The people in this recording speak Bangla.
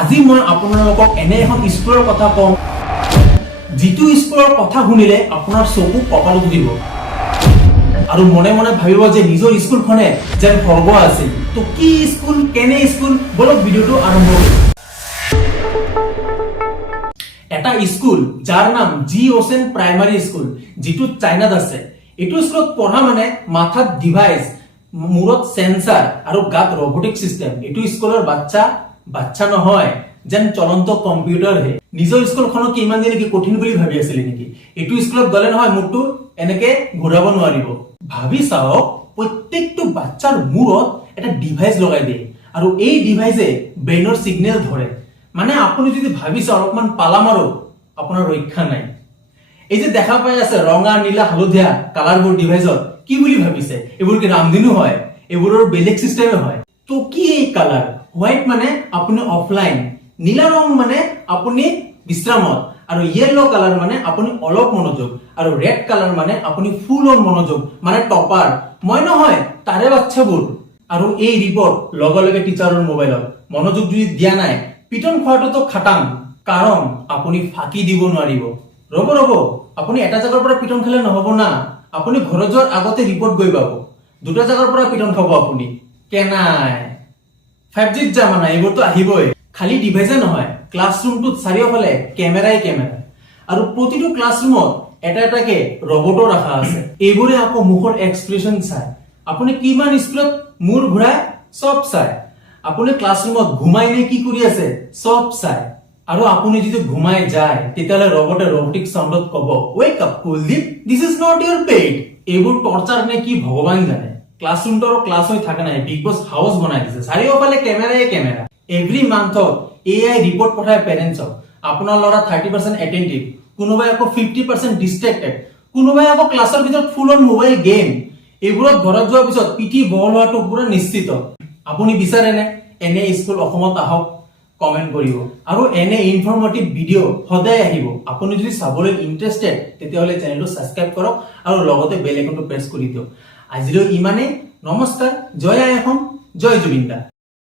আজি মই আপোনালোকক এনে এখন স্কুলৰ কথা কওঁ, যিটো স্কুলৰ কথা শুনিলে আপোনাৰ চকু কপালত উঠিব আৰু মনে মনে ভাবিব যে নিজৰ স্কুলখনে যেন স্বৰ্গ আছিল। তো কি স্কুল, কেনে স্কুল? বলক ভিডিঅ'টো আৰম্ভ এটা স্কুল, যাৰ নাম জি অচেন প্ৰাইমাৰী স্কুল যিটো চাইনাত আছে। এইটো স্কুলত পঢ়া মানে মাথাত ডিভাইচ, মূৰত চেন্সাৰ আৰু গাত ৰবটিক চিষ্টেম এইটো স্কুলৰ বাচ্চা বাচ্চা নহয়, যেন চলন্ত কম্পিউটাৰহে নিজৰ স্কুলখনক ইমান দিনে কি কঠিন বুলি ভাবি আছিলে নেকি? এইটো স্কুলত গ'লে নহয় মূৰটো এনেকে ঘূৰাব নোৱাৰিব। ভাবি চাওক, প্ৰত্যেকটো বাচ্চাৰ মূৰত এটা ডিভাইচ লগাই দিয়ে আৰু এই ডিভাইচে ব্ৰেইনৰ চিগনেল ধৰে। মানে আপুনি যদি ভাবিছে অলপমান পালা মাৰো আপোনাৰ ৰক্ষা নাই। এই যে দেখা পাই আছে, ৰঙা, নীলা, হালধীয়া কালাৰবোৰ ডিভাইচত কি বুলি ভাবিছে? এইবোৰ কি ৰামধেনু হয়? এইবোৰৰ বেলেগ চিষ্টেমে হয়। তো কি এই কালাৰ হোৱাইট মানে আপুনি অফলাইন নীলা ৰং মানে আপুনি বিশ্ৰামত, আৰু য়েল্লো কালাৰ মানে আপুনি অলপ মনোযোগ, আৰু ৰেড কালাৰ মানে আপুনি ফুল অন মনোযোগ মানে টপাৰ মই নহয়, তাৰে বাচ্চাবোৰ আৰু এই ৰিপৰ্ট লগে লগে টিচাৰৰ মোবাইলত মনোযোগ যদি দিয়া নাই। পিটন খোৱাটোতো খাটাং, কাৰণ আপুনি ফাঁকি দিব নোৱাৰিব। ৰ'ব ৰ'ব, আপুনি এটা জাগাৰ পৰা পিটন খালে নহ'ব না। আপুনি ঘৰত যোৱাৰ আগতে ৰিপৰ্ট গৈ পাব। দুটা জাগাৰ পৰা পিটন খাব আপুনি। কেনাই। ফাইভ জিত জামানা এইবোৰতো আহিবই। খালি ডিভাইচে নহয় ক্লাছৰুমটোত চাৰিওফালে কেমেৰাই কেমেৰা। আৰু প্ৰতিটো ক্লাছৰুমত এটা এটাকে ৰবটো ৰখা আছে। এইবোৰে আকৌ মুখৰ এক্সপ্ৰেছন চাই আপুনি কিমান স্পীডত মূৰ ঘূৰাই, চব চাই আপুনি ক্লাছৰুমত ঘুমাই নে কি কৰি আছে, চব চাই আৰু আপুনি যদি ঘুমাই যায়, তেতিয়াহ'লে ৰবটে ৰবটিক চাউণ্ডত ক'ব wake up Kuldeep this is not your paid এইবোৰ টৰ্চাৰ নে কি, ভগৱান জানে। আৰু ক্লাছ হৈ থাকে নাই বিগ বছ হাউচ বনাই দিছে। চাৰিওফালে কেমেৰাই কেমেৰা এভৰি মান্থত এ আই ৰিপৰ্ট পঠায় পেৰেণ্টছক আপোনাৰ ল'ৰা থাৰ্টি পাৰ্চেণ্ট এটেণ্টিভ কোনোবাই আকৌ ফিফটি পাৰ্চেণ্ট ডিষ্ট্ৰেক্টেড কোনোবাই আকৌ ক্লাছৰ ভিতৰত ফুল অন মোবাইল গেম এইবোৰত ঘৰত যোৱাৰ পিছত পিঠি বহল হোৱাটো পুৰা নিশ্চিত। আপুনি বিচাৰেনে এনে স্কুল অসমত আহক কমেণ্ট কৰিব। আৰু এনে ইনফৰ্মেটিভ ভিডিঅ' সদায় আহিব। আপুনি যদি চাবলৈ ইণ্টাৰেষ্টেড তেতিয়াহ'লে চেনেলটো ছাবস্ক্ৰাইব কৰক আৰু লগতে বেল আইকনটো প্ৰেছ কৰি দিয়ক। আজিলৈ ইমানেই নমস্কাৰ জয় এখন জয় জুবিন দা